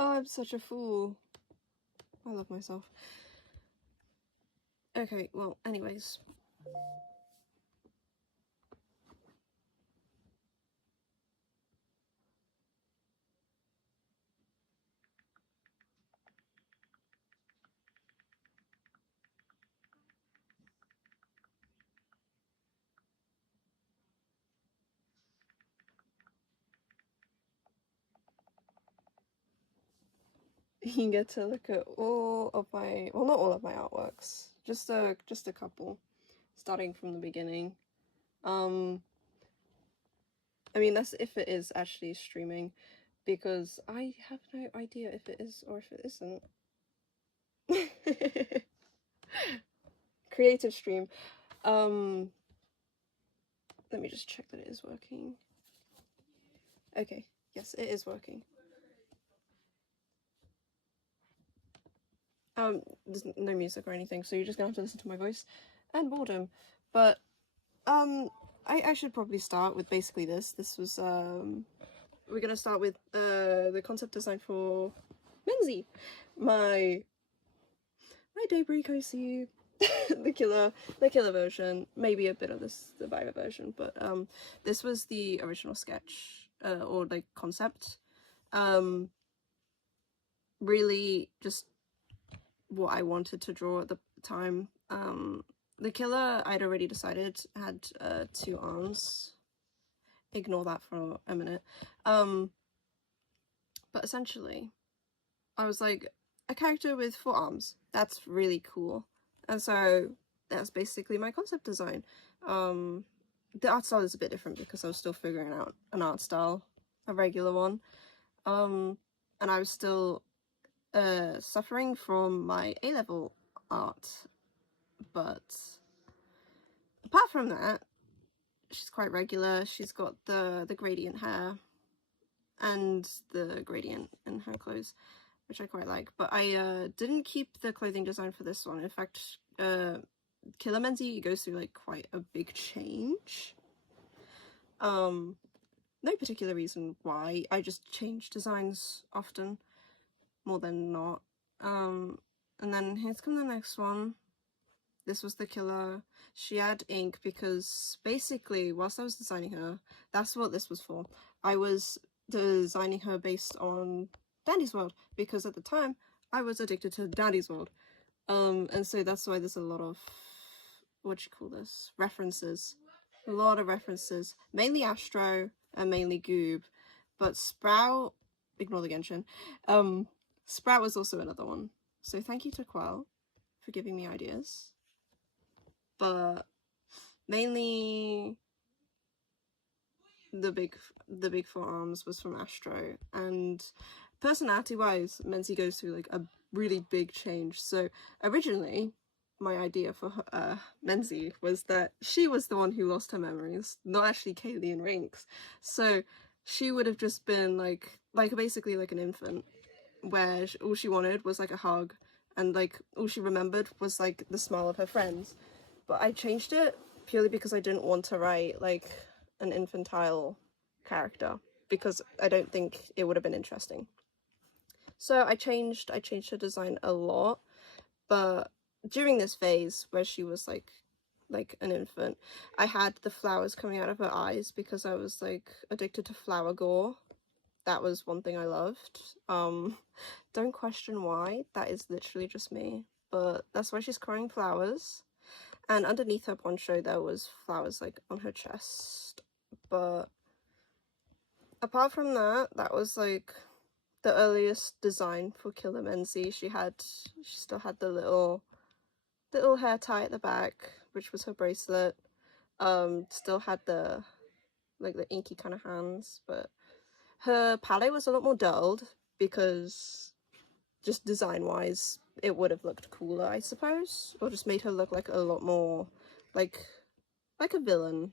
Oh, I'm such a fool. I love myself. Okay, well, anyways. You get to look at all of my, well, not all of my artworks, just a couple, starting from the beginning. I mean, that's if it is actually streaming, because I have no idea if it is or if it isn't. Creative stream. Let me just check that it is working. Okay, yes, it is working. There's no music or anything, so you're just gonna have to listen to my voice and boredom. But I should probably start with basically this. This was we're gonna start with the concept design for Menzie, my Daybreak OC, the killer version, maybe a bit of the survivor version, but this was the original sketch or like concept. Really just what I wanted to draw at the time. The killer, I'd already decided, had 2 arms. Ignore that for a minute. But essentially, I was like, a character with 4 arms. That's really cool. And so that's basically my concept design. The art style is a bit different because I was still figuring out an art style, a regular one. And I was still suffering from my A-level art, but apart from that, she's quite regular. She's got the gradient hair and the gradient in her clothes, which I quite like, but I didn't keep the clothing design for this one. In fact, Killer Menzie goes through like quite a big change. No particular reason why, I just change designs often, more than not. And then here's come the next one. This was the killer. She had ink because basically, whilst I was designing her, that's what this was for. I was designing her based on Dandy's World, because at the time, I was addicted to Dandy's World. And so that's why there's a lot of, what do you call this? References. A lot of references. Mainly Astro and mainly Goob. But Sprout, ignore the Genshin. Sprout was also another one. So thank you to Quell for giving me ideas. But mainly the big 4 arms was from Astro, and personality wise, Menzie goes through like a really big change. So originally my idea for Menzie was that she was the one who lost her memories, not actually Kaylee and Rinks. So she would have just been like basically like an infant, where all she wanted was like a hug, and like all she remembered was like the smile of her friends. But I changed it purely because I didn't want to write like an infantile character, because I don't think it would have been interesting. So I changed her design a lot, but during this phase where she was like an infant, I had the flowers coming out of her eyes because I was like addicted to flower gore. That was one thing I loved. Don't question why, that is literally just me, but that's why she's crying flowers. And underneath her poncho there was flowers like on her chest. But apart from that, that was like the earliest design for Killer Menzie. She still had the little hair tie at the back, which was her bracelet. Still had the inky kind of hands, but her palette was a lot more dulled because just design wise it would have looked cooler, I suppose, or just made her look like a lot more like a villain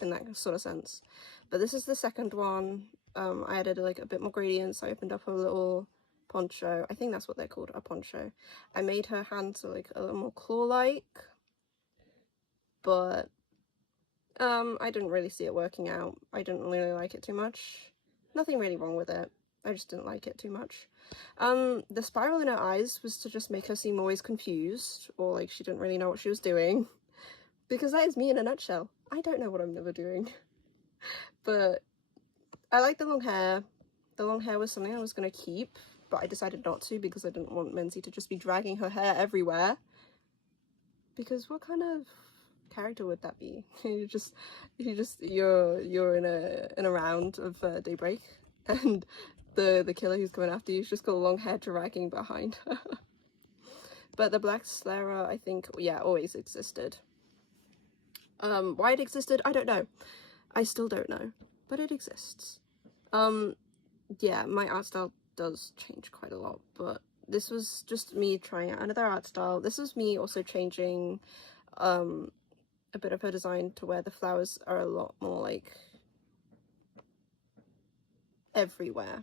in that sort of sense. But this is the second one. I added like a bit more gradients. I opened up a little poncho. I think that's what they're called, a poncho. I made her hands like a little more claw-like, but I didn't really see it working out. I didn't really like it too much. Nothing really wrong with it. I just didn't like it too much. The spiral in her eyes was to just make her seem always confused, or like she didn't really know what she was doing. Because that is me in a nutshell. I don't know what I'm never doing. But I like the long hair. The long hair was something I was going to keep, but I decided not to because I didn't want Menzie to just be dragging her hair everywhere. Because what kind of character would that be? you're in a round of Daybreak, and the killer who's coming after you's just got a long hair dragging behind her. But the Black Slayer, I think, yeah, always existed. Why it existed, I don't know. I still don't know, but it exists. Yeah, my art style does change quite a lot, but this was just me trying out another art style. This was me also changing a bit of her design to where the flowers are a lot more like everywhere.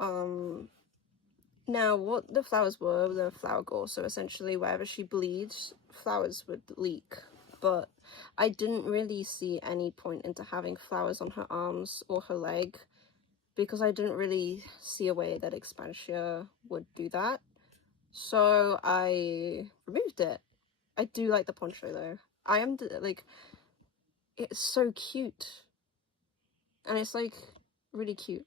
Now what the flowers were the flower gore, so essentially wherever she bleeds, flowers would leak. But I didn't really see any point into having flowers on her arms or her leg, because I didn't really see a way that Expansia would do that. So I removed it. I do like the poncho though. I am, like, it's so cute. And it's like, really cute.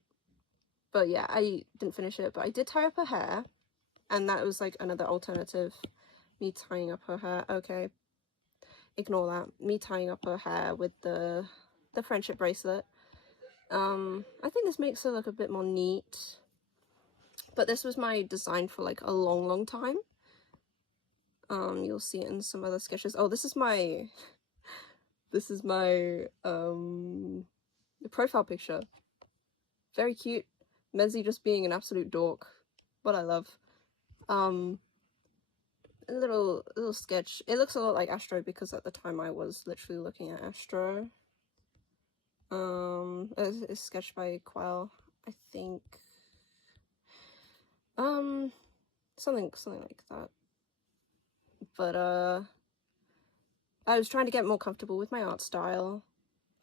But yeah, I didn't finish it, but I did tie up her hair. And that was like another alternative. Me tying up her hair. Okay. Ignore that. Me tying up her hair with the friendship bracelet. I think this makes her look a bit more neat. But this was my design for like a long time. You'll see it in some other sketches. Oh, this is my profile picture. Very cute. Menzie just being an absolute dork. What I love. A little sketch. It looks a lot like Astro because at the time I was literally looking at Astro. It's sketched by Quell, I think. Something like that. But I was trying to get more comfortable with my art style.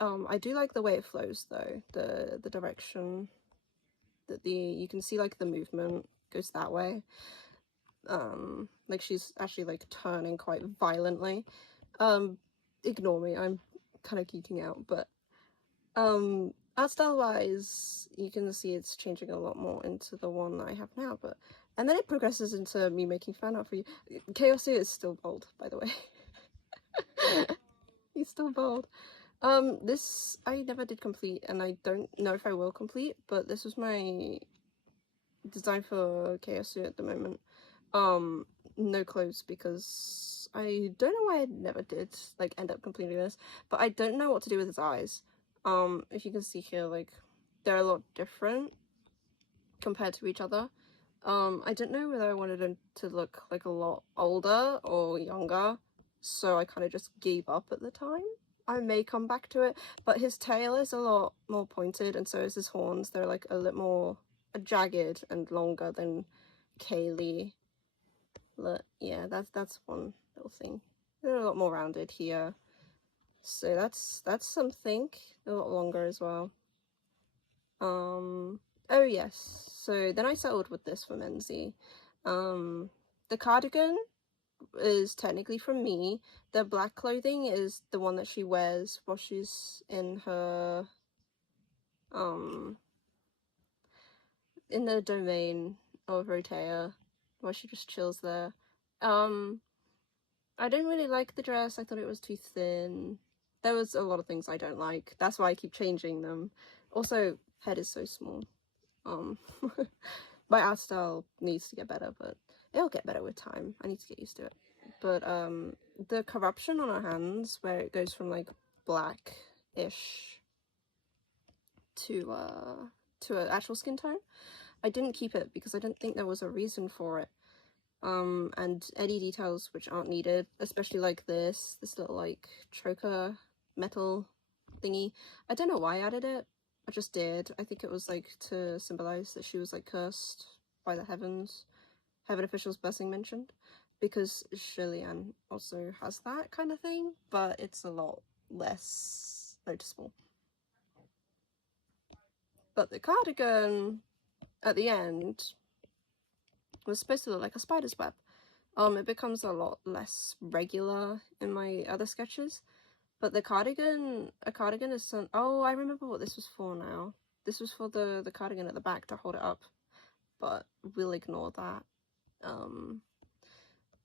I do like the way it flows though, the direction that you can see like the movement goes that way. Like she's actually like turning quite violently. Ignore me, I'm kind of geeking out, but art style wise, you can see it's changing a lot more into the one that I have now, but and then it progresses into me making fan art for you. Chaosia is still bold, by the way. He's still bold. This I never did complete, and I don't know if I will complete, but this was my design for Chaosia at the moment. No clothes because I don't know why I never did like end up completing this, but I don't know what to do with his eyes. If you can see here, like they're a lot different compared to each other. I didn't know whether I wanted him to look like a lot older or younger, so I kind of just gave up at the time. I may come back to it, but his tail is a lot more pointed, and so is his horns. They're like a little more jagged and longer than Kaylee. Look, yeah, that's one little thing. They're a lot more rounded here, so that's something. A lot longer as well. Oh yes, so then I settled with this for Menzie. The cardigan is technically from me. The black clothing is the one that she wears while she's in her in the domain of Rotea, where she just chills there. I didn't really like the dress. I thought it was too thin. There was a lot of things I don't like. That's why I keep changing them. Also, head is so small. My art style needs to get better, but it'll get better with time. I need to get used to it. But the corruption on her hands, where it goes from like black-ish to an actual skin tone, I didn't keep it because I didn't think there was a reason for it. And any details which aren't needed, especially like this little like choker metal thingy. I don't know why I added it. I just did. I think it was like to symbolize that she was like cursed by the heavens. Heaven officials blessing mentioned, because Shirley-Ann also has that kind of thing, but it's a lot less noticeable. But the cardigan at the end was supposed to look like a spider's web. It becomes a lot less regular in my other sketches. But a cardigan is some... Oh, I remember what this was for now. This was for the cardigan at the back to hold it up. But we'll ignore that.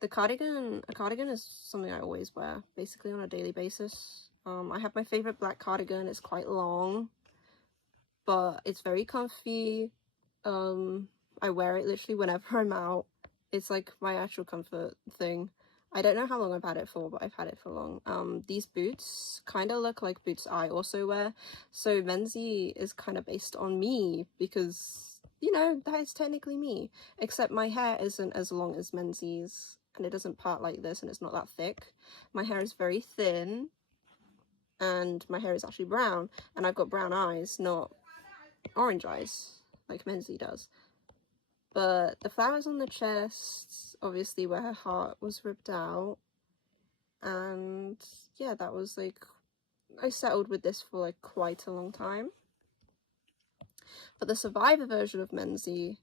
A cardigan is something I always wear, basically on a daily basis. I have my favorite black cardigan. It's quite long, but it's very comfy. I wear it literally whenever I'm out. It's like my actual comfort thing. I don't know how long I've had it for, but I've had it for long. These boots kind of look like boots I also wear. So Menzie is kind of based on me because, you know, that is technically me. Except my hair isn't as long as Menzie's, and it doesn't part like this, and it's not that thick. My hair is very thin, and my hair is actually brown, and I've got brown eyes, not orange eyes, like Menzie does. But the flowers on the chest, obviously where her heart was ripped out, and yeah, that was like, I settled with this for like quite a long time. But the Survivor version of Menzie,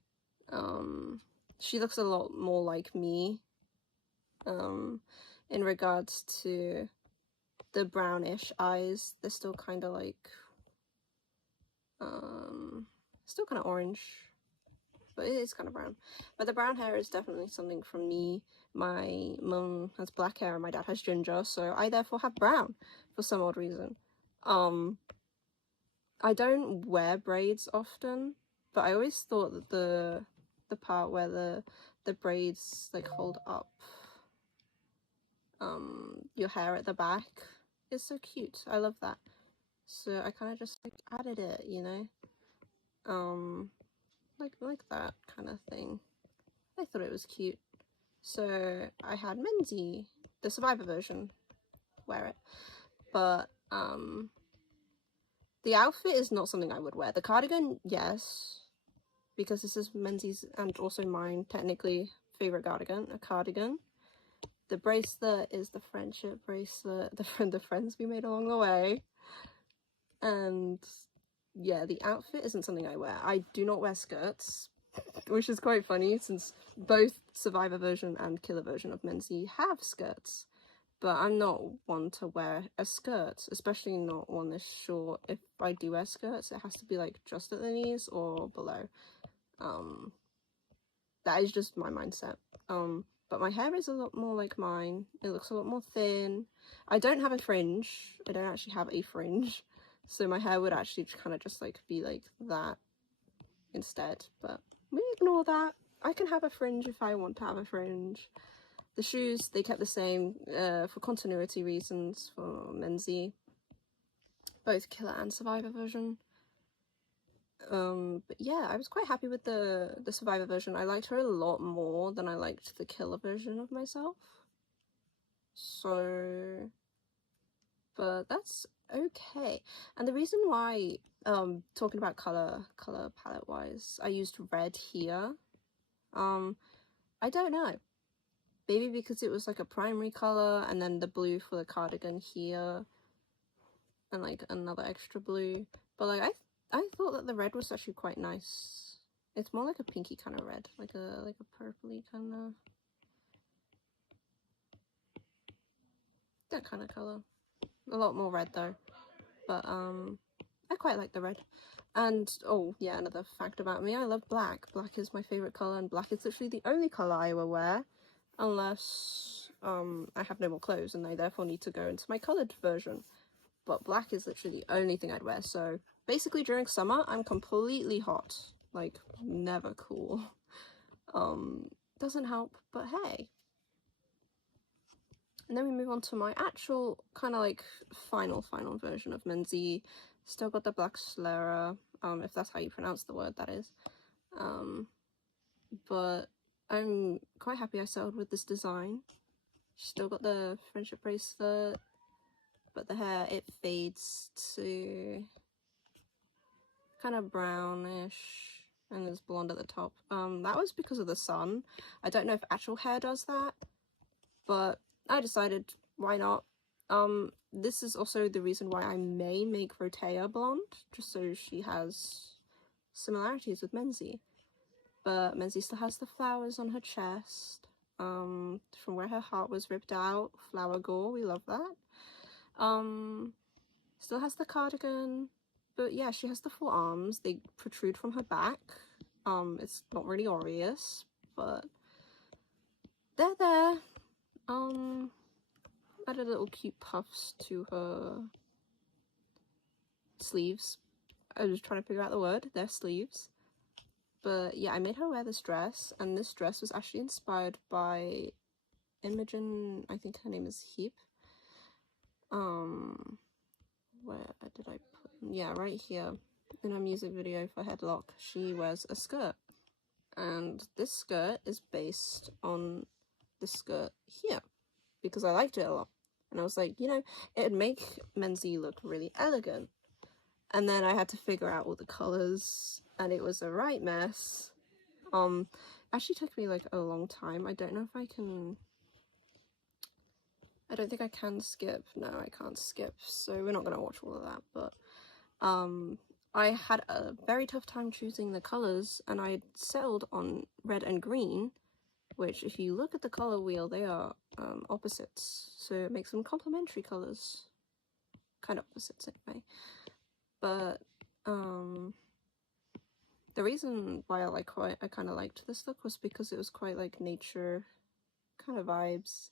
she looks a lot more like me, in regards to the brownish eyes. They're still kind of like, still kind of orange, but it is kind of brown. But the brown hair is definitely something from me. My mum has black hair and my dad has ginger, so I therefore have brown for some odd reason. I don't wear braids often, but I always thought that the part where the braids like hold up your hair at the back is so cute. I love that. So I kind of just like added it, you know, like that kind of thing. I thought it was cute. So I had Menzie, the Survivor version, wear it. But the outfit is not something I would wear. The cardigan, yes, because this is Menzie's and also mine, technically, favorite cardigan. The bracelet is the friendship bracelet, the friends we made along the way. And yeah, the outfit isn't something I wear. I do not wear skirts, which is quite funny since both Survivor version and Killer version of Menzie have skirts. But I'm not one to wear a skirt, especially not one this short. If I do wear skirts, it has to be like just at the knees or below. That is just my mindset. But my hair is a lot more like mine. It looks a lot more thin. I don't have a fringe. I don't actually have a fringe. So my hair would actually kind of just like be like that instead. But we ignore that. I can have a fringe if I want to have a fringe. The shoes, they kept the same for continuity reasons for Menzie. Both Killer and Survivor version. But yeah, I was quite happy with the Survivor version. I liked her a lot more than I liked the Killer version of myself. So, but that's okay. And the reason why, talking about color palette wise, I used red here. I don't know. Maybe because it was like a primary color, and then the blue for the cardigan here, and like another extra blue. But like I thought that the red was actually quite nice. It's more like a pinky kind of red, like a purpley kind of, that kind of color. A lot more red though, but I quite like the red. And oh yeah, another fact about me, I love black. Black is my favorite color, and black is literally the only color I will wear unless I have no more clothes and I therefore need to go into my colored version. But black is literally the only thing I'd wear. So basically during summer I'm completely hot, like never cool. Doesn't help, but hey. And then we move on to my actual kind of like final version of Menzie. Still got the black sclera, if that's how you pronounce the word, that is. But I'm quite happy I settled with this design. Still got the friendship bracelet, but the hair, it fades to kind of brownish, and there's blonde at the top. That was because of the sun. I don't know if actual hair does that, but I decided why not. This is also the reason why I may make Rotea blonde, just so she has similarities with Menzie. But Menzie still has the flowers on her chest, from where her heart was ripped out. Flower gore, we love that. Still has the cardigan, but yeah, she has the four arms. They protrude from her back. It's not really obvious, but they're there. Added little cute puffs to her sleeves. I was trying to figure out the word. They're sleeves. But yeah, I made her wear this dress, and this dress was actually inspired by Imogen, I think her name is Heap. Where did I put? Yeah, right here in her music video for Headlock, she wears a skirt, and this skirt is based on the skirt here because I liked it a lot, and I was like, you know, it'd make Menzie look really elegant. And then I had to figure out all the colors, and it was a right mess. Actually took me like a long time. I don't know if I can. I don't think I can skip. No, I can't skip, so we're not gonna watch all of that. But I had a very tough time choosing the colors, and I settled on red and green, which, if you look at the color wheel, they are opposites, so it makes them complementary colors. Kind of opposites anyway. But the reason why I kind of liked this look was because it was quite like nature kind of vibes,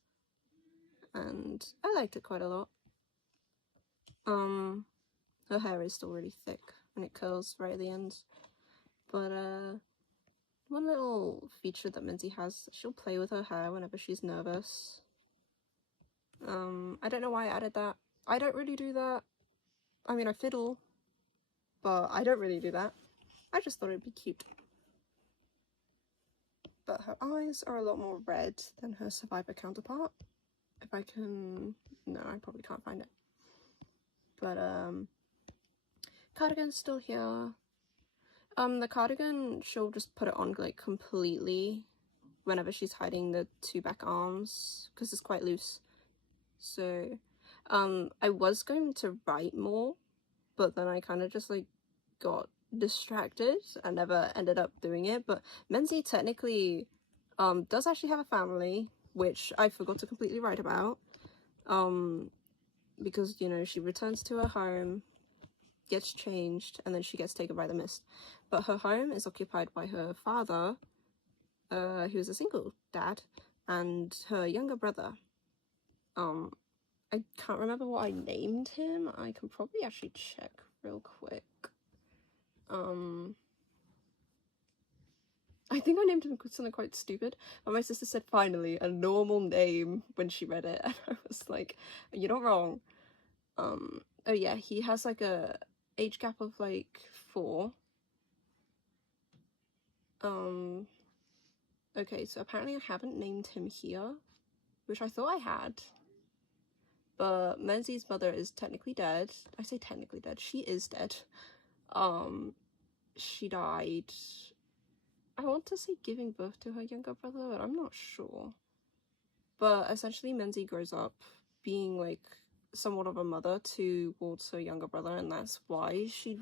and I liked it quite a lot. Her hair is still really thick and it curls right at the ends, but one little feature that Menzie has, she'll play with her hair whenever she's nervous. I don't know why I added that. I don't really do that. I mean, I fiddle, but I don't really do that. I just thought it'd be cute. But her eyes are a lot more red than her Survivor counterpart. If I can... No, I probably can't find it. But, cardigan's still here. The cardigan, she'll just put it on, like, completely whenever she's hiding the two back arms, because it's quite loose. So, I was going to write more, but then I kind of just, like, got distracted. I never ended up doing it, but Menzie technically does actually have a family, which I forgot to completely write about, because, you know, she returns to her home, gets changed, and then she gets taken by the mist. But her home is occupied by her father, who's a single dad, and her younger brother. I can't remember what I named him. I can probably actually check real quick. I think I named him something quite stupid, but my sister said finally a normal name when she read it, and I was like, you're not wrong. Oh yeah, he has like a age gap of like 4. Okay, so apparently I haven't named him here, which I thought I had. But Menzie's mother is technically dead. I say technically dead, she is dead. She died, I want to say giving birth to her younger brother, but I'm not sure. But essentially Menzie grows up being like somewhat of a mother towards her younger brother, and that's why she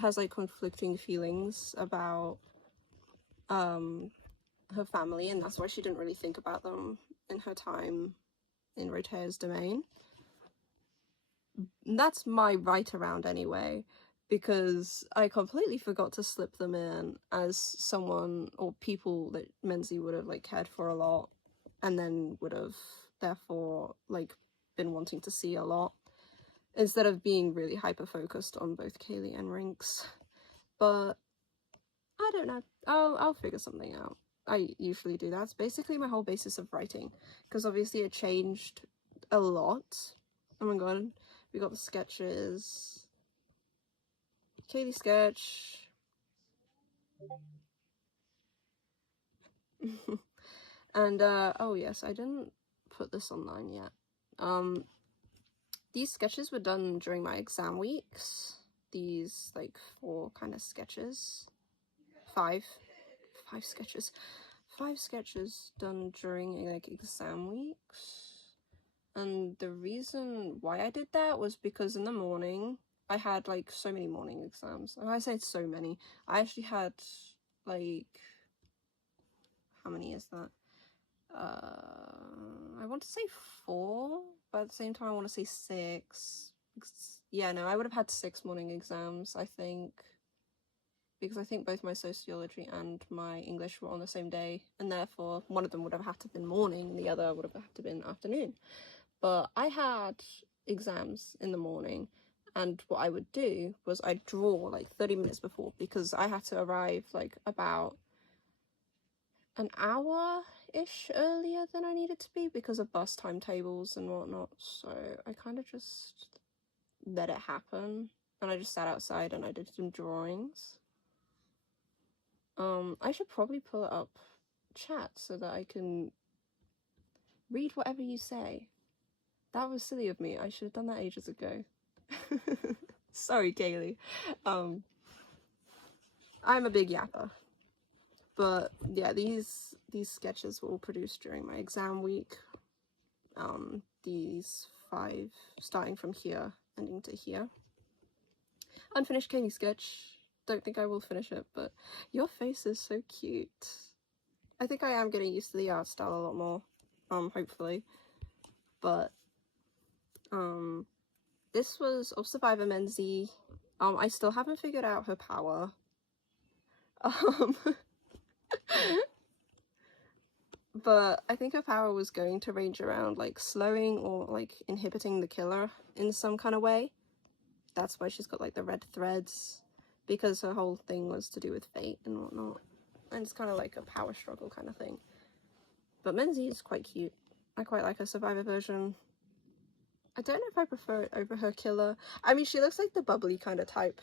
has like conflicting feelings about her family, and that's why she didn't really think about them in her time in Rotea's domain. That's my right around anyway, because I completely forgot to slip them in as someone or people that Menzie would have like cared for a lot, and then would have therefore like been wanting to see a lot, instead of being really hyper focused on both Kaylee and Rinks. But I don't know, I'll figure something out. I usually do that. It's basically my whole basis of writing, because obviously it changed a lot. Oh my god, we got the sketches. Kaylee sketch. And oh yes, I didn't put this online yet. These sketches were done during my exam weeks. These like 4 kind of sketches. 5 sketches. 5 sketches done during like exam weeks. And the reason why I did that was because in the morning I had like so many morning exams. And I say so many. I actually had like, how many is that? I want to say 4, but at the same time I want to say 6. Yeah, no, I would have had 6 morning exams, I think, because I think both my sociology and my English were on the same day, and therefore one of them would have had to have been morning and the other would have had to have been afternoon. But I had exams in the morning, and what I would do was I'd draw like 30 minutes before, because I had to arrive like about an hour-ish earlier than I needed to be because of bus timetables and whatnot. So I kind of just let it happen, and I just sat outside and I did some drawings. I should probably pull it up chat so that I can read whatever you say. That was silly of me. I should have done that ages ago. Sorry, Kaylee. I'm a big yapper. But yeah, these sketches were all produced during my exam week. These 5 starting from here, ending to here. Unfinished Kaylee sketch. Don't think I will finish it, but your face is so cute. I think I am getting used to the art style a lot more, hopefully. But this was of Survivor Menzie. I still haven't figured out her power. But I think her power was going to range around like slowing or like inhibiting the killer in some kind of way. That's why she's got like the red threads, because her whole thing was to do with fate and whatnot. And it's kind of like a power struggle kind of thing. But Menzie is quite cute. I quite like her Survivor version. I don't know if I prefer it over her killer. I mean, she looks like the bubbly kind of type,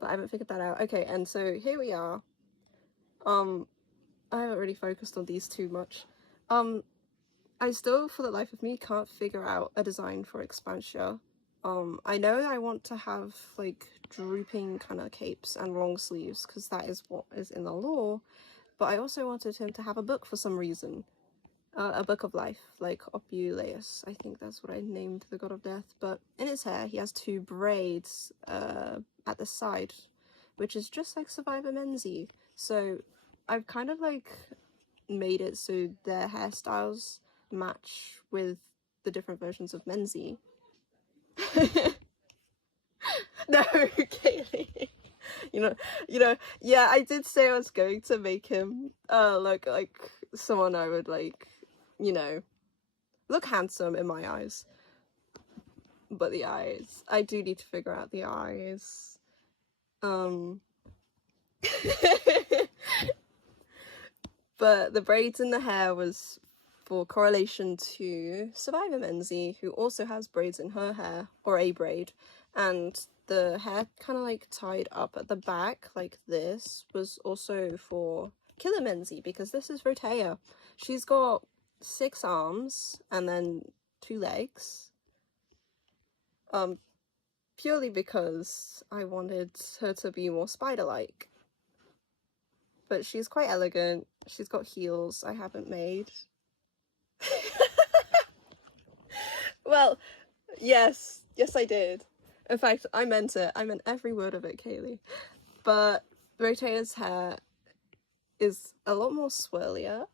but I haven't figured that out. Okay, and so here we are. I haven't really focused on these too much. I still, for the life of me, can't figure out a design for Expansia. I know I want to have like drooping kind of capes and long sleeves, because that is what is in the lore, but I also wanted him to have a book for some reason. A book of life, like Opuleus, I think that's what I named the god of death. But in his hair he has 2 braids at the side, which is just like Survivor Menzie. So I've kind of like made it so their hairstyles match with the different versions of Menzie. No, Kaylee. You know, yeah, I did say I was going to make him look like someone I would like, you know, look handsome in my eyes. But the eyes, I do need to figure out the eyes. But the braids in the hair was for correlation to Survivor Menzie, who also has braids in her hair, or a braid, and the hair kind of like tied up at the back like this was also for Killer Menzie, because this is Rotea. She's got 6 arms and then 2 legs. Purely because I wanted her to be more spider-like. But she's quite elegant. She's got heels I haven't made. Well, yes I did. In fact, I meant it. I meant every word of it, Kaylee. But Rotea's hair is a lot more swirlier.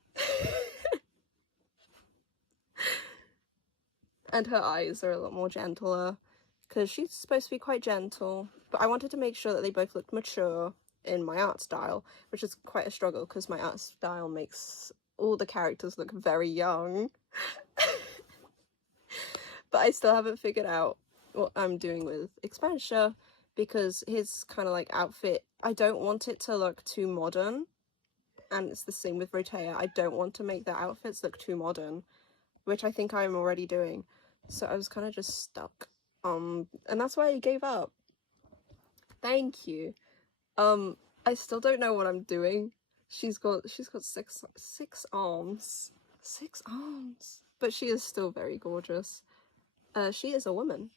And her eyes are a lot more gentler, because she's supposed to be quite gentle. But I wanted to make sure that they both looked mature in my art style, which is quite a struggle because my art style makes all the characters look very young. But I still haven't figured out what I'm doing with Expansia, because his kind of like outfit, I don't want it to look too modern, and it's the same with Rotea. I don't want to make their outfits look too modern, which I think I'm already doing. So I was kind of just stuck. And that's why I gave up. Thank you. I still don't know what I'm doing. She's got 6 arms. 6 arms. But she is still very gorgeous. She is a woman.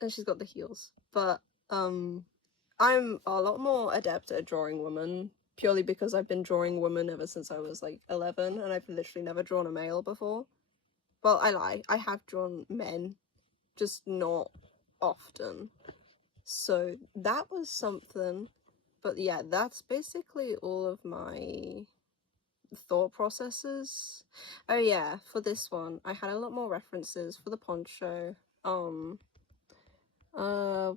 And she's got the heels. But I'm a lot more adept at drawing women, purely because I've been drawing women ever since I was like 11, and I've literally never drawn a male before. Well, I lie. I have drawn men just not often. So that was something. But yeah, that's basically all of my thought processes. Oh yeah, for this one, I had a lot more references for the poncho.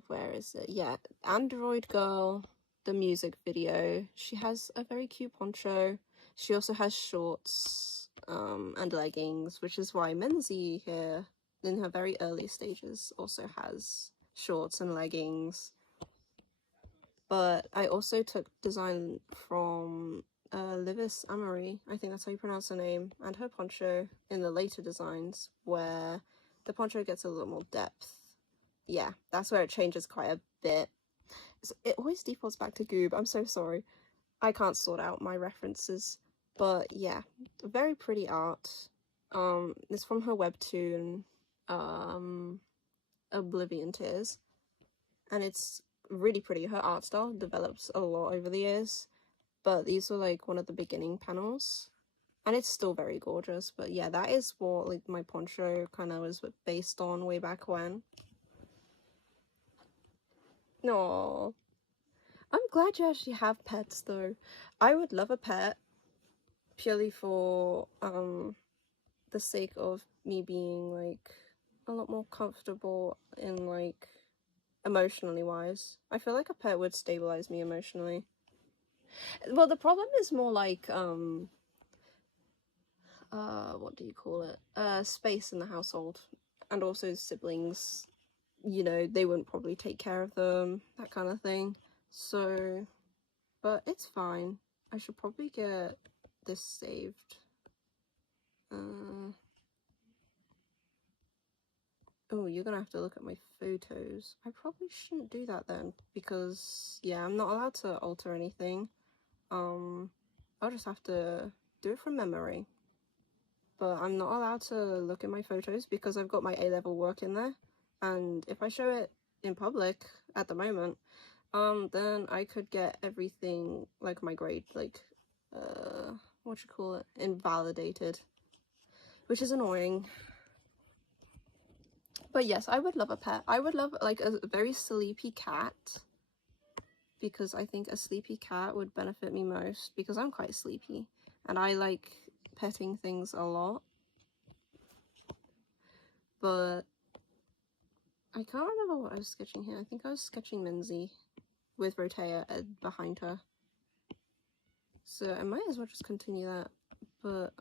Where is it? Yeah, Android Girl, the music video. She has a very cute poncho. She also has shorts, and leggings, which is why Menzie here, in her very early stages, also has shorts and leggings. But I also took design from Livis Amory, I think that's how you pronounce her name, and her poncho in the later designs, where the poncho gets a little more depth. Yeah, that's where it changes quite a bit. It always defaults back to Goob, I'm so sorry. I can't sort out my references. But yeah, very pretty art. It's from her webtoon, Oblivion Tears. And it's really pretty. Her art style develops a lot over the years. But these were like one of the beginning panels. And it's still very gorgeous. But yeah, that is what like my poncho kind of was based on way back when. No, I'm glad you actually have pets though. I would love a pet purely for the sake of me being like a lot more comfortable in like emotionally wise. I feel like a pet would stabilize me emotionally. Well, the problem is more like what do you call it? Space in the household, and also siblings. You know, they wouldn't probably take care of them, that kind of thing. So, but it's fine. I should probably get this saved. Oh, you're gonna have to look at my photos. I probably shouldn't do that then, because yeah, I'm not allowed to alter anything. I'll just have to do it from memory. But I'm not allowed to look at my photos because I've got my A-level work in there. And if I show it in public at the moment, then I could get everything, like my grade, like, what you call it, invalidated. Which is annoying. But yes, I would love a pet. I would love, like, a very sleepy cat. Because I think a sleepy cat would benefit me most. Because I'm quite sleepy. And I like petting things a lot. But I can't remember what I was sketching here. I think I was sketching Menzie with Rotea behind her. So I might as well just continue that. But,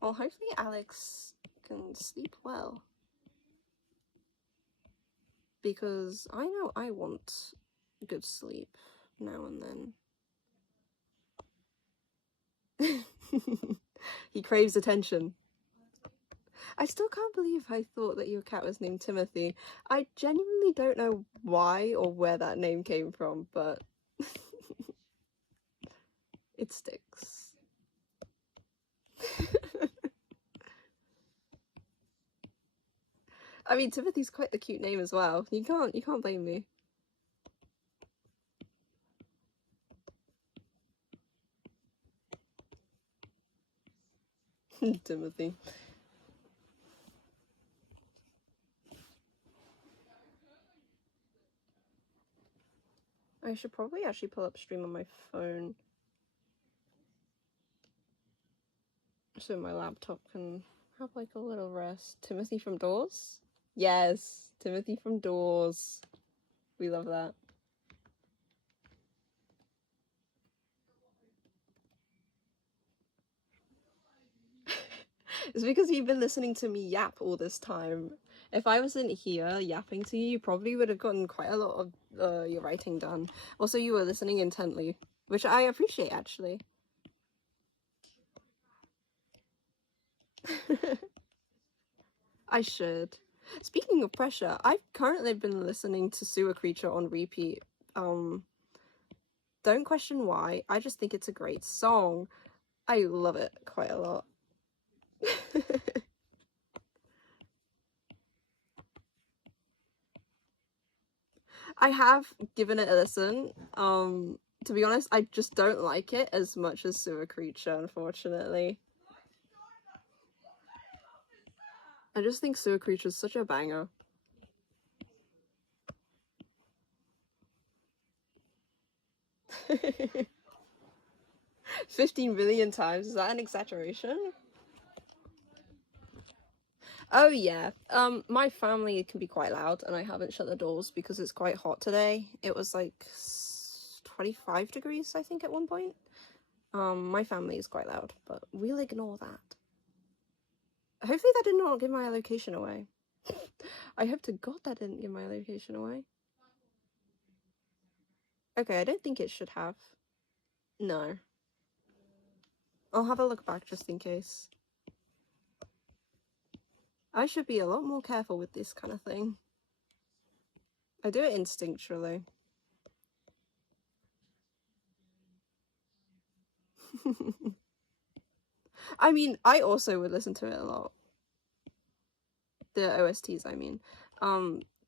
well, hopefully Alex can sleep well. Because I know I want good sleep now and then. He craves attention. I still can't believe I thought that your cat was named Timothy. I genuinely don't know why or where that name came from, but it sticks. I mean, Timothy's quite the cute name as well. You can't blame me. Timothy. I should probably actually pull up stream on my phone so my laptop can have like a little rest. Timothy from Doors? Yes, Timothy from Doors. We love that. It's because you've been listening to me yap all this time. If I wasn't here yapping to you, you probably would have gotten quite a lot of your writing done. Also, you were listening intently, which I appreciate, actually. I should. Speaking of pressure, I've currently been listening to Sewer Creature on repeat. Don't question why, I just think it's a great song. I love it quite a lot. I have given it a listen. To be honest, I just don't like it as much as Sewer Creature, unfortunately. I just think Sewer Creature's such a banger. 15 million times, is that an exaggeration? Oh yeah, my family can be quite loud, and I haven't shut the doors because it's quite hot today. It was like 25 degrees, I think, at one point. My family is quite loud, but we'll ignore that. Hopefully that did not give my location away. I hope to God that didn't give my location away. Okay, I don't think it should have. No. I'll have a look back just in case. I should be a lot more careful with this kind of thing. I do it instinctually. I mean, I also would listen to it a lot. The OSTs, I mean.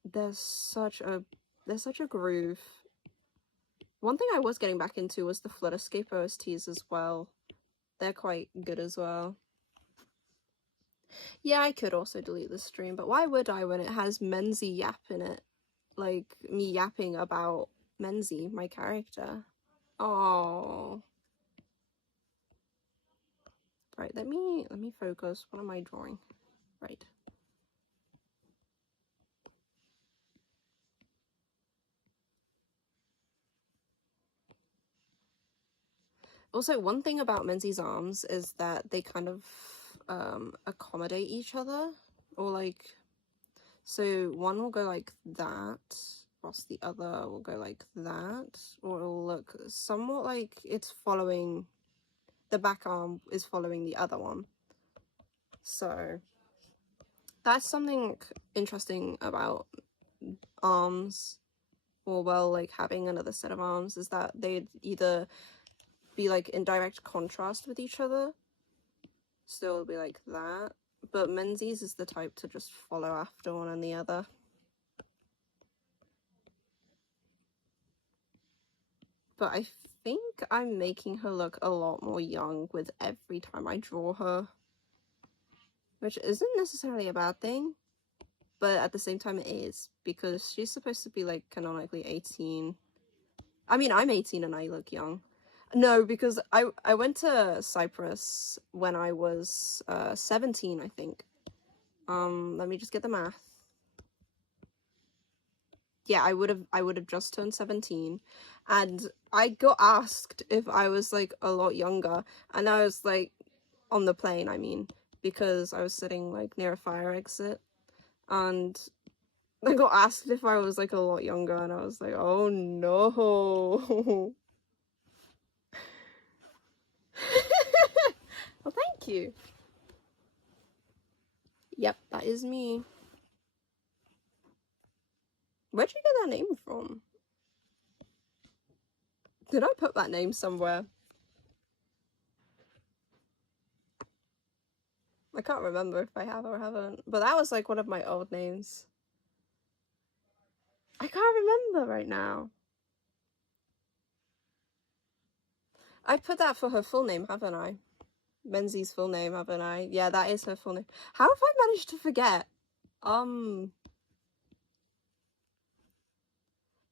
There's such a groove. One thing I was getting back into was the Flood Escape OSTs as well. They're quite good as well. Yeah, I could also delete the stream, but why would I when it has Menzie Yap in it? Like, me yapping about Menzie, my character. Oh. Right, let me focus. What am I drawing? Right. Also, one thing about Menzie's arms is that they kind of accommodate each other, or like, so one will go like that, whilst the other will go like that, or it'll look somewhat like it's following, the back arm is following the other one. So that's something interesting about arms, or well, like having another set of arms, is that they'd either be like in direct contrast with each other, so it'll be like that, but Menzie's is the type to just follow after one and the other. But I think I'm making her look a lot more young with every time I draw her, which isn't necessarily a bad thing, but at the same time it is, because she's supposed to be like canonically 18. I mean, I'm 18 and I look young. No, because I went to Cyprus when I was 17, I think. Let me just get the math. Yeah, I would have just turned 17, and I got asked if I was like a lot younger, and I was like, on the plane, I mean, because I was sitting like near a fire exit, and I got asked if I was like a lot younger, and I was like, oh no. Well, thank you. Yep, that is me. Where'd you get that name from? Did I put that name somewhere? I can't remember if I have or haven't, but that was like one of my old names. I can't remember right now. I put that for her full name, haven't I? Menzie's full name, haven't I? Yeah, that is her full name. How have I managed to forget?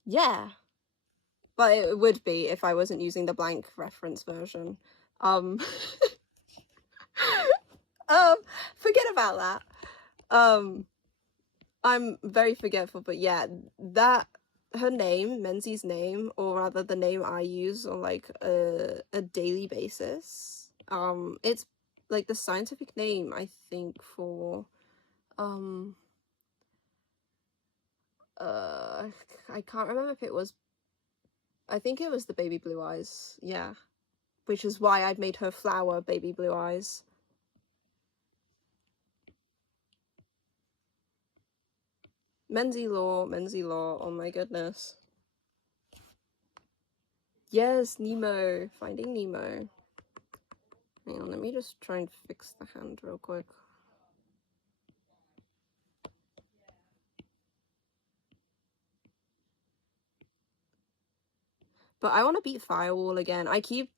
Yeah. But it would be if I wasn't using the blank reference version. Forget about that. I'm very forgetful, but yeah, that, her name, Menzie's name, or rather the name I use on like a daily basis, it's like the scientific name, I think, for I can't remember if it was, I think it was the baby blue eyes, yeah, which is why I'd made her flower baby blue eyes. Menzie Law, oh my goodness. Yes, Nemo, Finding Nemo. Hang on, let me just try and fix the hand real quick. But I want to beat Firewall again. I keep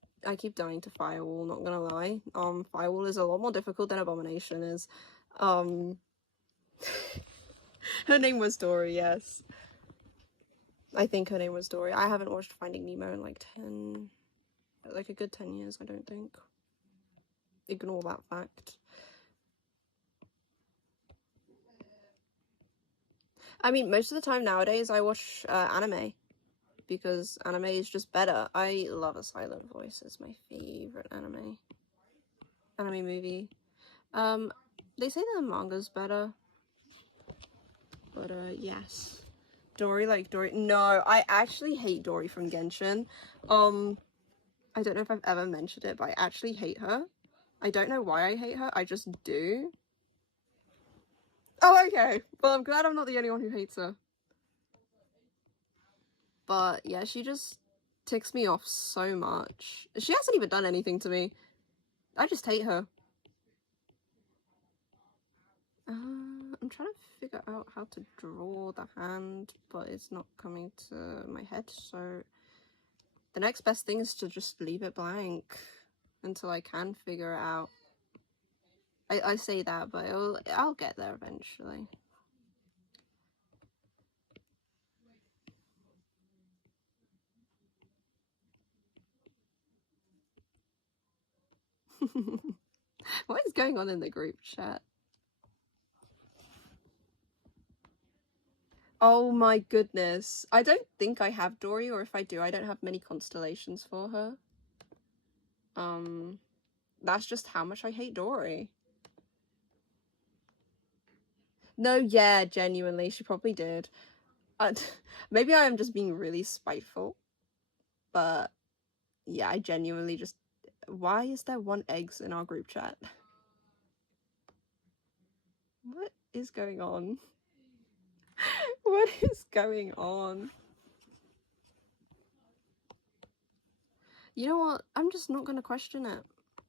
dying to Firewall, not gonna lie. Firewall is a lot more difficult than Abomination is. Her name was Dory, yes. I think her name was Dory. I haven't watched Finding Nemo in like a good 10 years, I don't think. Ignore that fact. I mean, most of the time nowadays I watch anime, because anime is just better. I love A Silent Voice. It's my favorite anime movie. They say the manga's better, but yes. Dory, like Dory. No, I actually hate Dory from Genshin. I don't know if I've ever mentioned it, but I actually hate her. I don't know why I hate her, I just do. Oh, okay. Well, I'm glad I'm not the only one who hates her. But yeah, she just ticks me off so much. She hasn't even done anything to me. I just hate her. I'm trying to figure out how to draw the hand, but it's not coming to my head, so the next best thing is to just leave it blank until I can figure it out. I say that, but I'll get there eventually. What is going on in the group chat? Oh my goodness. I don't think I have Dory, or if I do, I don't have many constellations for her. That's just how much I hate Dory. No, yeah, genuinely, she probably did. Maybe I am just being really spiteful, but yeah, I genuinely just... Why is there 1 eggs in our group chat? What is going on? What is going on? You know what? I'm just not gonna question it.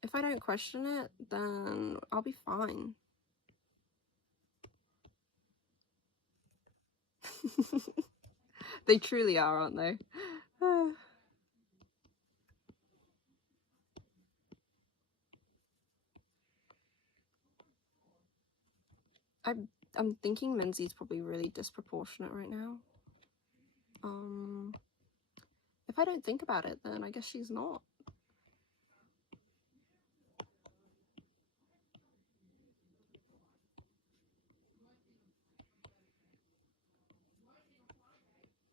If I don't question it, then I'll be fine. They truly are, aren't they? I'm thinking Menzies probably really disproportionate right now. If I don't think about it, then I guess she's not.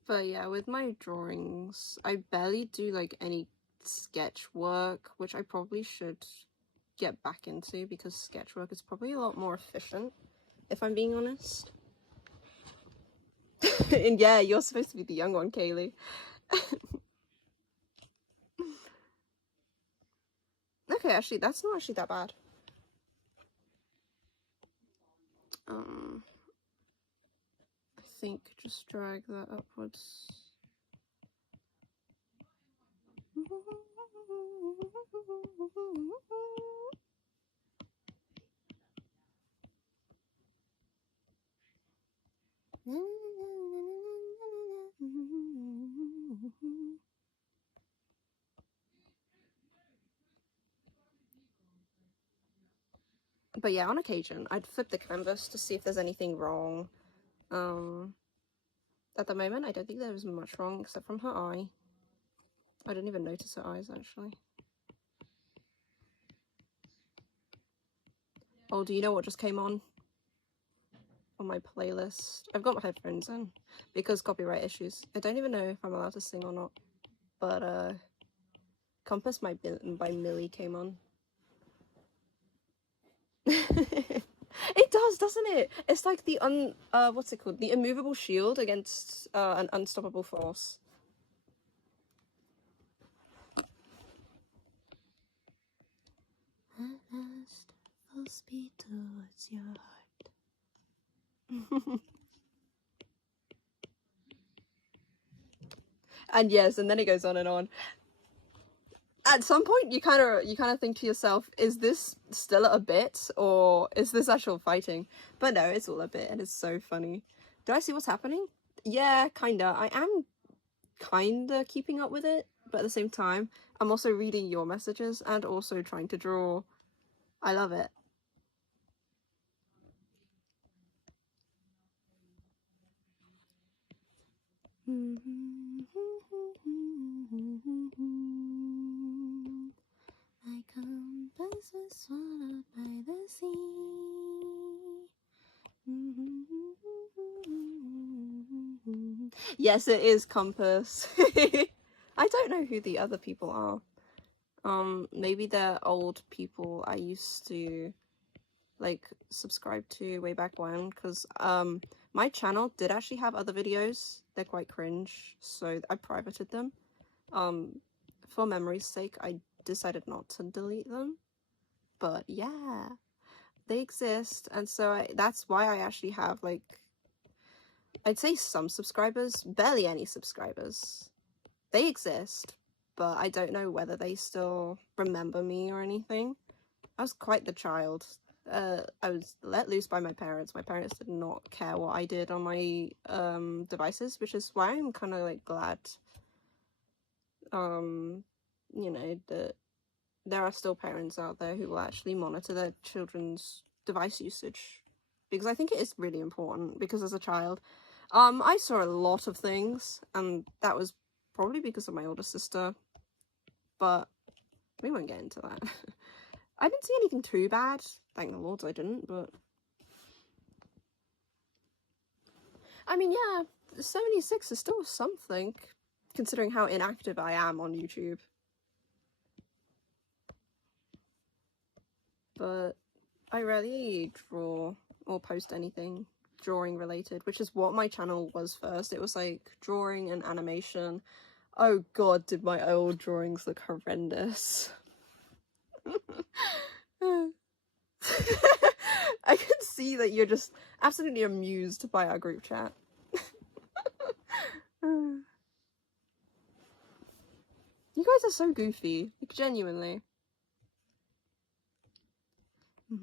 But yeah, with my drawings, I barely do like any sketch work, which I probably should get back into, because sketch work is probably a lot more efficient, if I'm being honest. And yeah, you're supposed to be the young one, Kaylee. Okay, actually, that's not actually that bad. I think just drag that upwards. But yeah, on occasion, I'd flip the canvas to see if there's anything wrong. At the moment, I don't think there's much wrong except from her eye. I didn't even notice her eyes, actually. Oh, do you know what just came on my playlist? I've got my headphones in because copyright issues. I don't even know if I'm allowed to sing or not. But Compass by Millie came on. It does, doesn't it? It's like the what's it called? The immovable shield against an unstoppable force. Full speed towards your heart. And yes, and then it goes on and on. At some point, you kind of think to yourself, is this still a bit, or is this actual fighting? But no, it's all a bit, and it's so funny. Do I see what's happening? Yeah, kinda. I am kinda keeping up with it, but at the same time, I'm also reading your messages and also trying to draw. I love it. My compass was swallowed by the sea. Yes, it is Compass. I don't know who the other people are. Maybe they're old people I used to like subscribe to way back when, because my channel did actually have other videos. They're quite cringe, so I privated them. For memory's sake, I decided not to delete them. But yeah, they exist, and so that's why I actually have, like, I'd say some subscribers, barely any subscribers. They exist, but I don't know whether they still remember me or anything. I was quite the child. I was let loose by my parents. My parents did not care what I did on my devices, which is why I'm kind of like glad, you know, that there are still parents out there who will actually monitor their children's device usage, because I think it is really important. Because as a child, I saw a lot of things, and that was probably because of my older sister, but we won't get into that. I didn't see anything too bad, thank the Lord I didn't, but I mean, yeah, 76 is still something, considering how inactive I am on YouTube. But I rarely draw or post anything drawing related, which is what my channel was first. It was like drawing and animation. Oh god, did my old drawings look horrendous. I can see that you're just absolutely amused by our group chat. You guys are so goofy, like, genuinely. I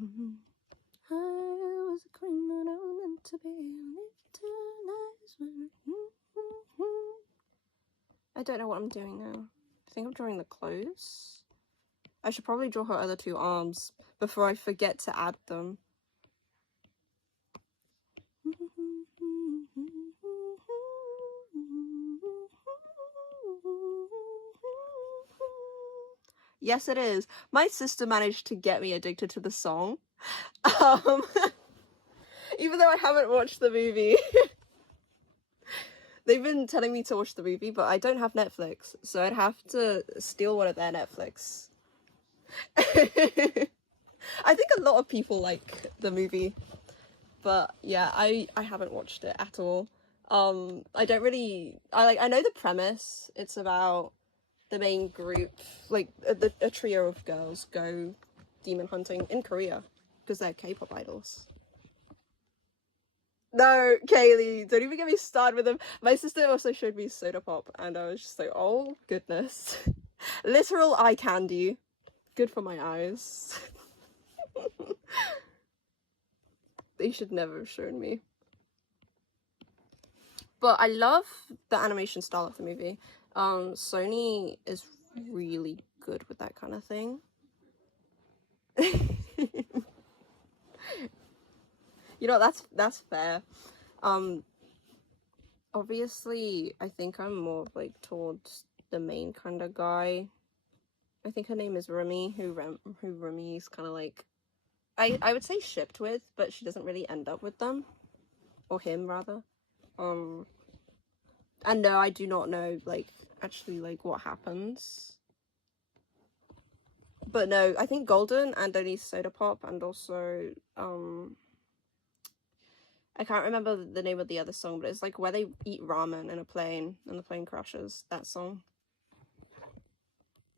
was a criminal meant to be I don't know what I'm doing now. I think I'm drawing the clothes. I should probably draw her other two arms before I forget to add them. Yes, it is. My sister managed to get me addicted to the song. Even though I haven't watched the movie. They've been telling me to watch the movie, but I don't have Netflix, so I'd have to steal one of their Netflix. I think a lot of people like the movie, but yeah, I haven't watched it at all. I don't really, I know the premise. It's about the main group, like a trio of girls go demon hunting in Korea because they're K-pop idols. No, Kaylee, don't even get me started with them. My sister also showed me Soda Pop, and I was just like, oh goodness. Literal eye candy. Good for my eyes. They should never have shown me. But I love the animation style of the movie. Sony is really good with that kind of thing. You know, that's fair. Obviously, I think I'm more like towards the main kind of guy. I think her name is Remy, who Remy's kind of like, I would say shipped with, but she doesn't really end up with them, or him rather. And no, I do not know like actually like what happens. But no, I think Golden and only Soda Pop, and also I can't remember the name of the other song, but it's like where they eat ramen in a plane and the plane crashes. That song.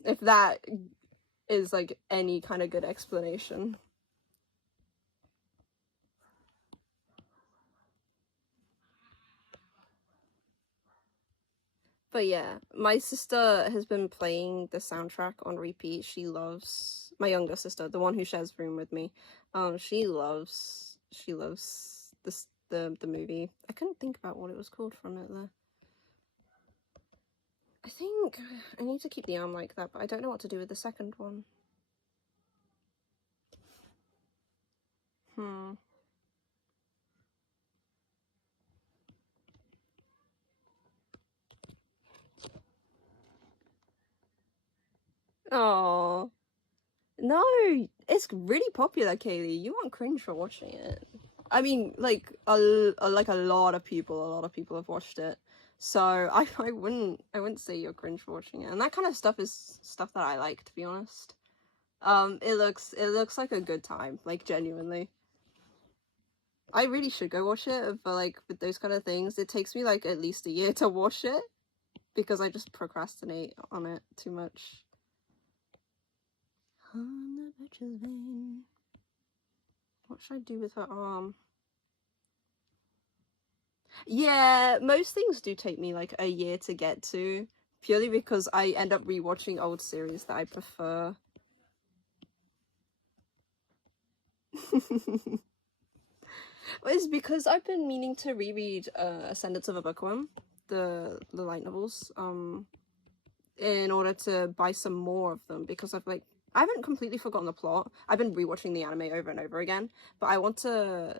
If that is like any kind of good explanation. But yeah, my sister has been playing the soundtrack on repeat. She loves, my younger sister, the one who shares room with me. She loves this the movie. I couldn't think about what it was called from it there. I think I need to keep the arm like that, but I don't know what to do with the second one. Oh. No, it's really popular, Kaylee. You won't cringe for watching it. I mean, like a lot of people have watched it. So I wouldn't say you're cringe for watching it. And that kind of stuff is stuff that I like, to be honest. It looks like a good time, like genuinely. I really should go watch it, but like with those kind of things, it takes me like at least a year to watch it because I just procrastinate on it too much. On the butcher's vein. What should I do with her arm? Yeah, most things do take me like a year to get to, purely because I end up rewatching old series that I prefer. It's because I've been meaning to reread Ascendance of a Bookworm, the light novels, in order to buy some more of them, because I haven't completely forgotten the plot. I've been rewatching the anime over and over again, but I want to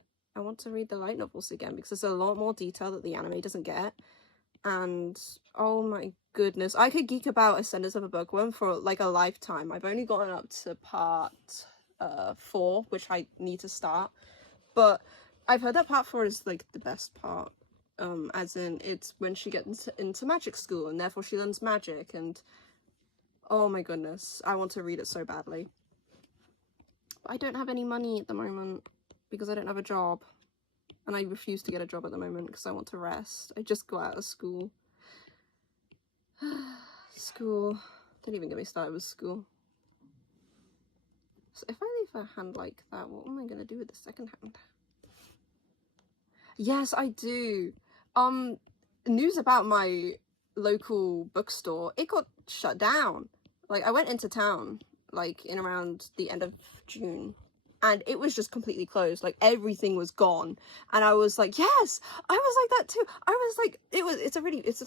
read the light novels again because there's a lot more detail that the anime doesn't get. And oh my goodness, I could geek about Ascendance of a Bookworm for like a lifetime. I've only gotten up to part 4, which I need to start, but I've heard that part 4 is like the best part. As in, it's when she gets into magic school and therefore she learns magic, and oh my goodness, I want to read it so badly. But I don't have any money at the moment because I don't have a job. And I refuse to get a job at the moment because I want to rest. I just got out of school. School. Don't even get me started with school. So if I leave a hand like that, what am I going to do with the second hand? Yes, I do. News about my local bookstore. It got shut down. Like, I went into town, like, in around the end of June. And it was just completely closed. Like, everything was gone. And I was like, yes! I was like that too. I was like, it's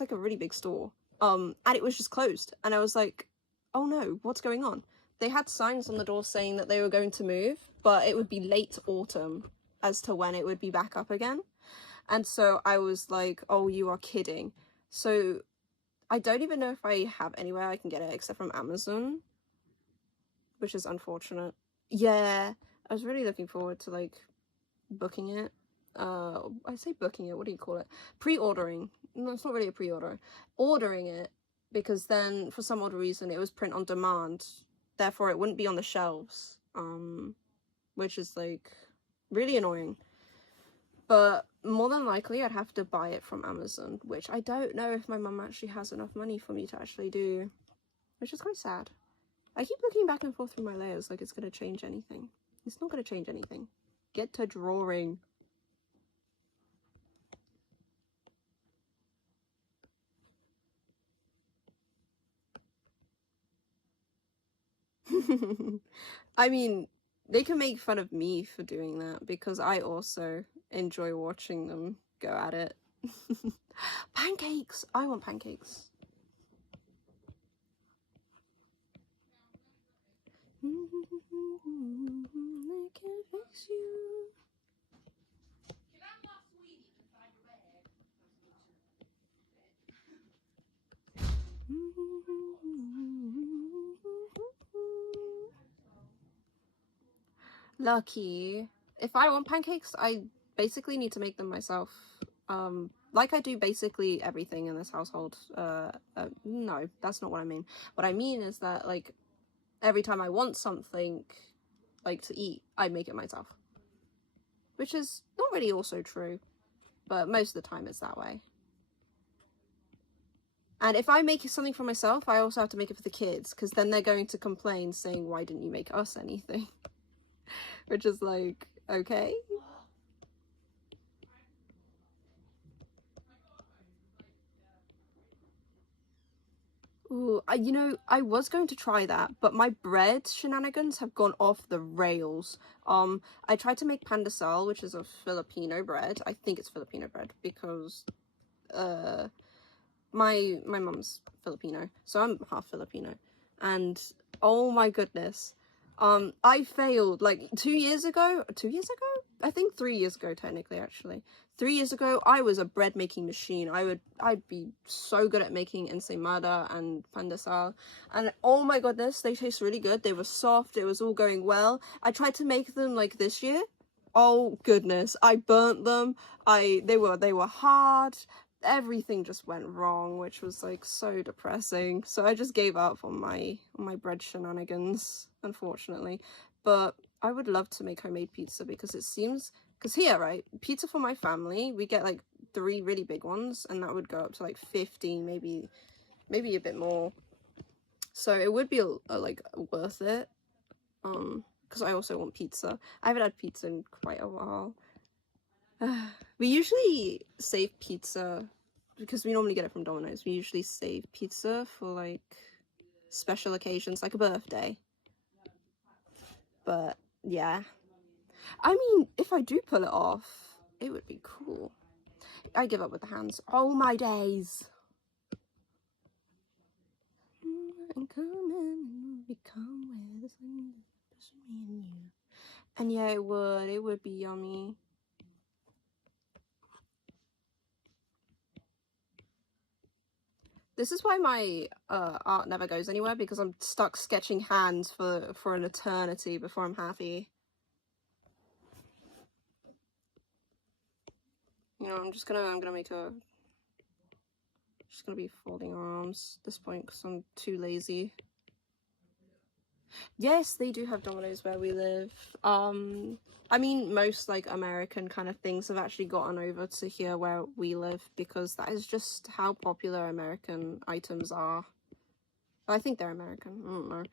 like a really big store. And it was just closed. And I was like, oh no, what's going on? They had signs on the door saying that they were going to move, but it would be late autumn as to when it would be back up again. And so I was like, oh, you are kidding. So I don't even know if I have anywhere I can get it except from Amazon, which is unfortunate. Yeah, I was really looking forward to like booking it. I say booking it, what do you call it? Pre-ordering. No, it's not really a pre-order. Ordering it, because then for some odd reason it was print on demand. Therefore it wouldn't be on the shelves. Which is like really annoying. But more than likely I'd have to buy it from Amazon, which I don't know if my mum actually has enough money for me to actually do, which is quite sad. I keep looking back and forth through my layers like it's going to change anything. It's not going to change anything. Get to drawing. I mean, they can make fun of me for doing that because I also enjoy watching them go at it. Pancakes! I want pancakes. I can fix you. Lucky. If I want pancakes, I basically need to make them myself. Like I do basically everything in this household. No, that's not what I mean. What I mean is that, like, every time I want something, like, to eat, I make it myself. Which is not really also true, but most of the time it's that way. And if I make something for myself, I also have to make it for the kids, because then they're going to complain saying, why didn't you make us anything? Which is like, okay. Ooh, you know, I was going to try that, but my bread shenanigans have gone off the rails. I tried to make pandesal, which is a Filipino bread. I think it's Filipino bread because, my mum's Filipino, so I'm half Filipino. And oh my goodness, I failed like 2 years ago. 2 years ago? I think 3 years ago, technically, actually. 3 years ago, I was a bread making machine. I'd be so good at making ensaimada and pan de sal. And oh my goodness, they taste really good. They were soft. It was all going well. I tried to make them like this year. Oh goodness, I burnt them. They were hard. Everything just went wrong, which was like so depressing. So I just gave up on my bread shenanigans, unfortunately. But I would love to make homemade pizza because it seems, because here, right, pizza for my family, we get like 3 really big ones, and that would go up to like 15, maybe a bit more. So it would be like worth it. Because I also want pizza. I haven't had pizza in quite a while. We usually save pizza because we normally get it from Domino's. We usually save pizza for like special occasions, like a birthday. But yeah, I mean, if I do pull it off, it would be cool. I give up with the hands. Oh my days. And come and become with me and you. And yeah, it would be yummy. This is why my art never goes anywhere, because I'm stuck sketching hands for an eternity before I'm happy. You know, I'm gonna make just gonna be folding arms at this point because I'm too lazy. Yes, they do have Domino's where we live. I mean, most like American kind of things have actually gotten over to here where we live because that is just how popular American items are. I think they're American, I don't know.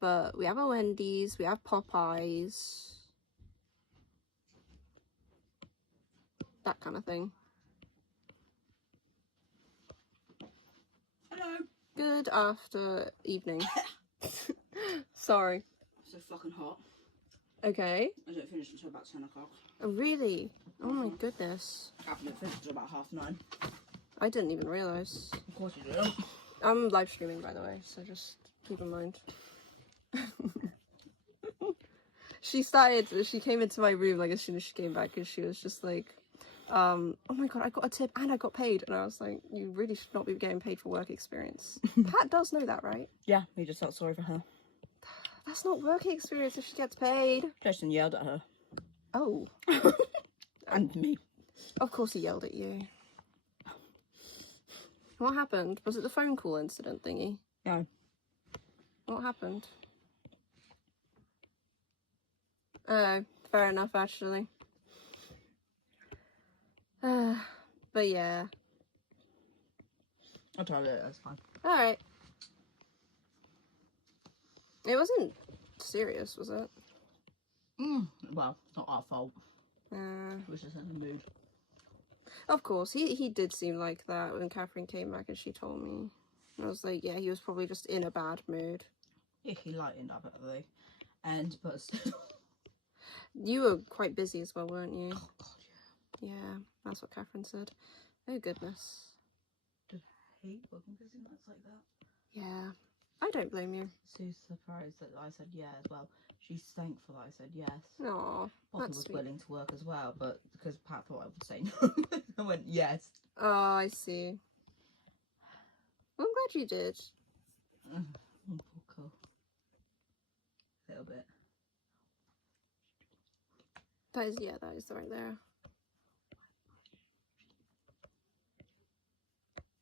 But we have a Wendy's, we have Popeyes. That kind of thing. Hello. Good after evening. Sorry. So fucking hot. Okay. I don't finish until about 10 o'clock. Oh, really? Oh my goodness. I haven't finished until about 9:30. I didn't even realise. Of course you do. I'm live streaming, by the way, so just keep in mind. She came into my room like as soon as she came back, and she was just like, oh my god, I got a tip and I got paid. And I was like, you really should not be getting paid for work experience. Pat does know that, right? Yeah, we just felt sorry for her. That's not work experience if she gets paid. Jason yelled at her. Oh. And me. Of course he yelled at you. What happened? Was it the phone call incident thingy? No. What happened? Oh, fair enough, actually. But yeah. I told her that's fine. Alright. It wasn't serious, was it? Well, not our fault. Uh, It was just in the mood. of course, he did seem like that when Catherine came back and she told me. I was like, yeah, he was probably just in a bad mood. Yeah, he lightened up at the end, but still. You were quite busy as well, weren't you? Oh god, yeah. Yeah, that's what Catherine said. Oh goodness. Did I hate working busy nights like that? Yeah, I don't blame you. Sue's surprised that I said yeah as well. She's thankful that I said yes. Aw, Bottom that's was sweet. willing to work as well, but because Pat thought I would say no, I went yes. Oh, I see. Well, I'm glad you did. Cool. A little bit. That is right there.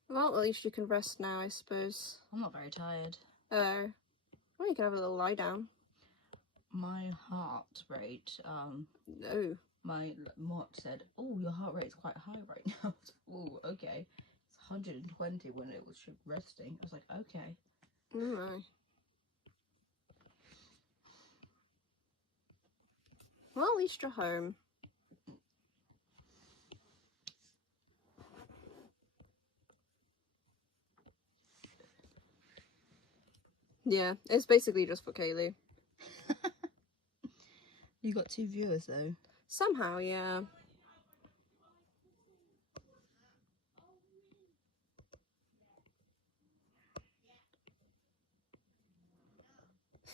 Well, at least you can rest now, I suppose. I'm not very tired. Oh. Well, you can have a little lie down. My heart rate, No. my Mott said, oh, your heart rate is quite high right now. Oh, okay. It's 120 when it was resting. I was like, okay. Oh my. Well, at least you're home. Yeah, it's basically just for Kaylee. You got 2 viewers though. Somehow, yeah.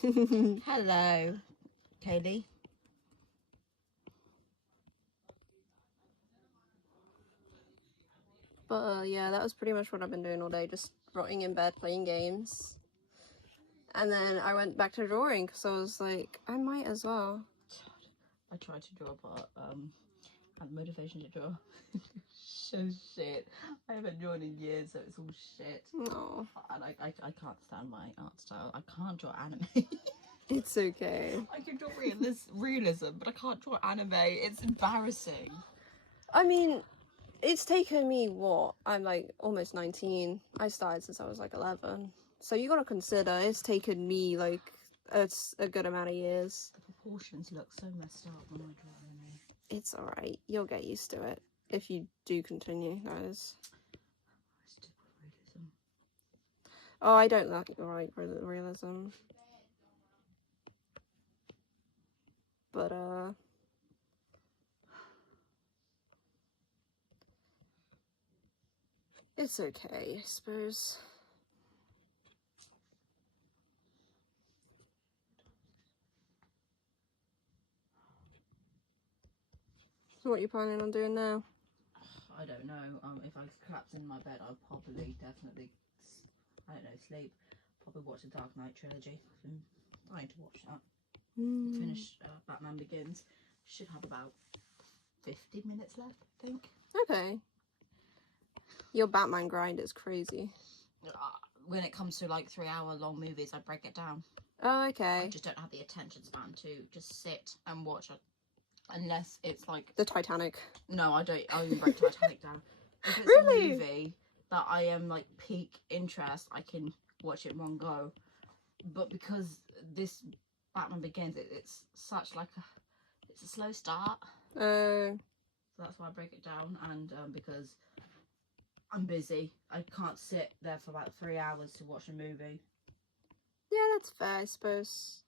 Hello, Kaylee. But yeah, that was pretty much what I've been doing all day, just rotting in bed playing games. And then I went back to drawing because I was like, I might as well. I tried to draw, but had motivation to draw. So shit. I haven't drawn in years, so it's all shit. No, And I can't stand my art style. I can't draw anime. it's okay. I can draw realism, but I can't draw anime. It's embarrassing. I mean, it's taken me, what? I'm like almost 19. I started since I was like 11. So you gotta consider, it's taken me like a good amount of years. The proportions look so messed up when I draw anime. It's alright. You'll get used to it. If you do continue, that is. Stupid realism. Oh, I don't like realism. But, it's okay, I suppose. So what are you planning on doing now? I don't know. If I collapse in my bed, I'll probably definitely, I don't know, sleep. Probably watch the Dark Knight trilogy. I've been dying to watch that. Finish Batman Begins. Should have about 50 minutes left, I think. Okay. Your Batman grind is crazy. When it comes to like 3-hour-long movies, I break it down. Oh, okay. I just don't have the attention span to just sit and watch it. Unless it's like The Titanic. No, I don't. I even break Titanic down. If it's Really? a movie that I am like peak interest, I can watch it in one go. But because this Batman Begins, it's such like it's a slow start. Oh. So that's why I break it down, and because I'm busy, I can't sit there for about 3 hours to watch a movie. Yeah, that's fair, I suppose.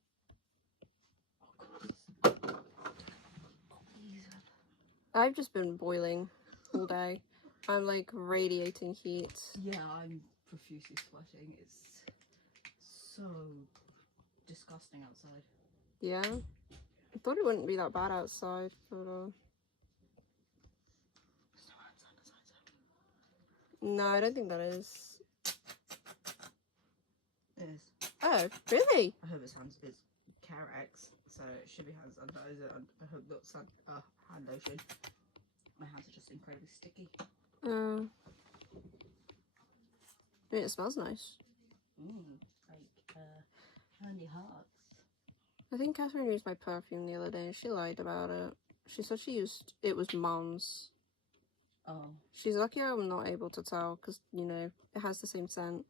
I've just been boiling all day. I'm like radiating heat. Yeah, I'm profusely sweating. It's so disgusting outside. Yeah? I thought it wouldn't be that bad outside, but no, I don't think that is. It is. Oh, really? I hope it's Carex, so it should be hand sanitizer, and I hope not hand lotion. My hands are just incredibly sticky. I mean, it smells nice. Like honey hearts. I think Catherine used my perfume the other day and she lied about it. She said it was Mom's. Oh. She's lucky I'm not able to tell because, you know, it has the same scent.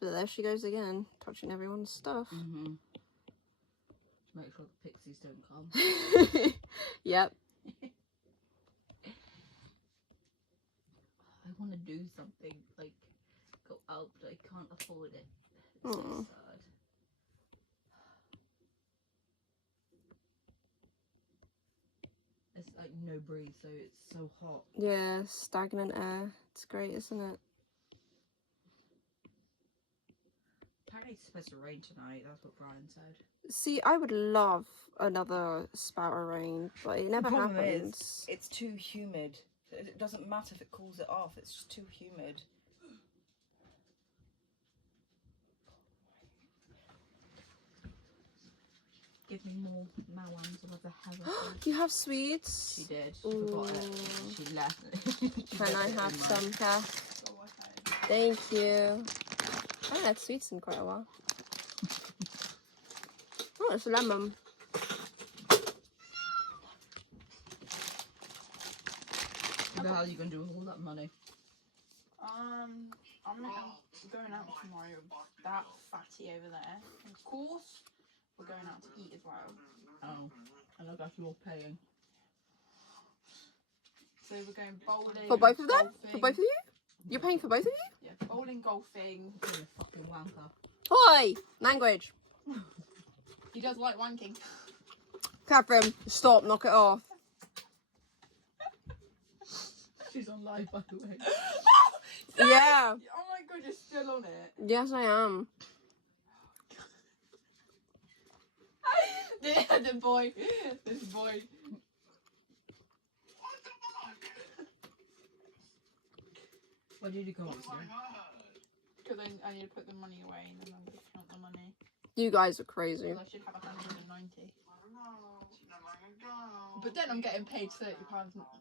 But there she goes again, touching everyone's stuff. Make sure the pixies don't come. Yep. I want to do something, like go out, but I can't afford it. It's so sad. It's like no breeze, so it's so hot. Yeah, stagnant air. It's great, isn't it? Apparently it's supposed to rain tonight, that's what Brian said. See, I would love another spout of rain, but it never happens. It's too humid. It doesn't matter if it cools it off, it's just too humid. Give me more mawans of the hell. You have sweets? She did. She forgot it. She left. Can I have some, Kath? Thank you. I haven't had sweets in quite a while. Oh, it's lemon. What the hell are you going to do with all that money? I'm going out tomorrow with that fatty over there. And of course, we're going out to eat as well. Oh, I look like you're paying. So we're going bowling. For both of them? Golfing. For both of you? You're paying for both of you? Yeah, bowling, golfing. You're a fucking wanker. Oi! Language. He does like wanking. Catherine, stop, knock it off. She's on live, by the way. Yeah. Oh my god, you're still on it. Yes, I am. The boy. This boy. What did you call it? Because I need to put the money away and then I'm going to count the money. You guys are crazy. Because I should have 190. But then I'm getting paid £30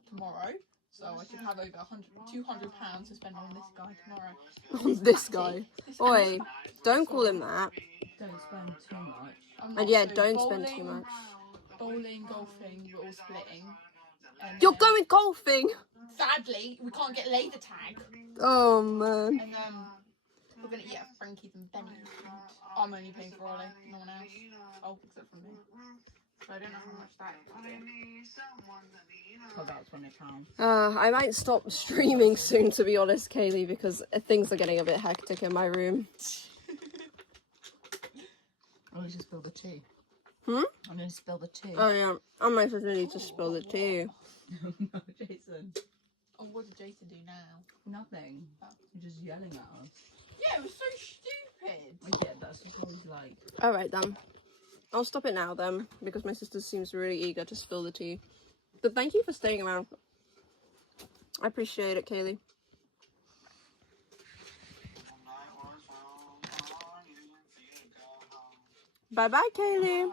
tomorrow. So I should have over £200 to spend on this guy tomorrow. This guy. Oi, don't call him that. Don't spend too much. I'm And not, yeah, so don't spend too much. Bowling, golfing, we're all splitting. And You're then, going golfing! sadly, we can't get laser tag. Oh man. And we're going to eat at Frankie's and Benny's. And I'm only paying for Ollie, no one else. Oh, except for me. So I don't know how much that is. About £20. I might stop streaming soon, to be honest, Kaylee, because things are getting a bit hectic in my room. I'll just spill the tea. Hmm? I'm going to spill the tea. Oh yeah, I might just need to spill the tea. No, Jason. Oh, what did Jason do now? Nothing. You're just yelling at us. Yeah, it was so stupid. I get that's just what he's like. Alright then. I'll stop it now then, because my sister seems really eager to spill the tea. But thank you for staying around. I appreciate it, Kaylee. Bye bye, Kaylee.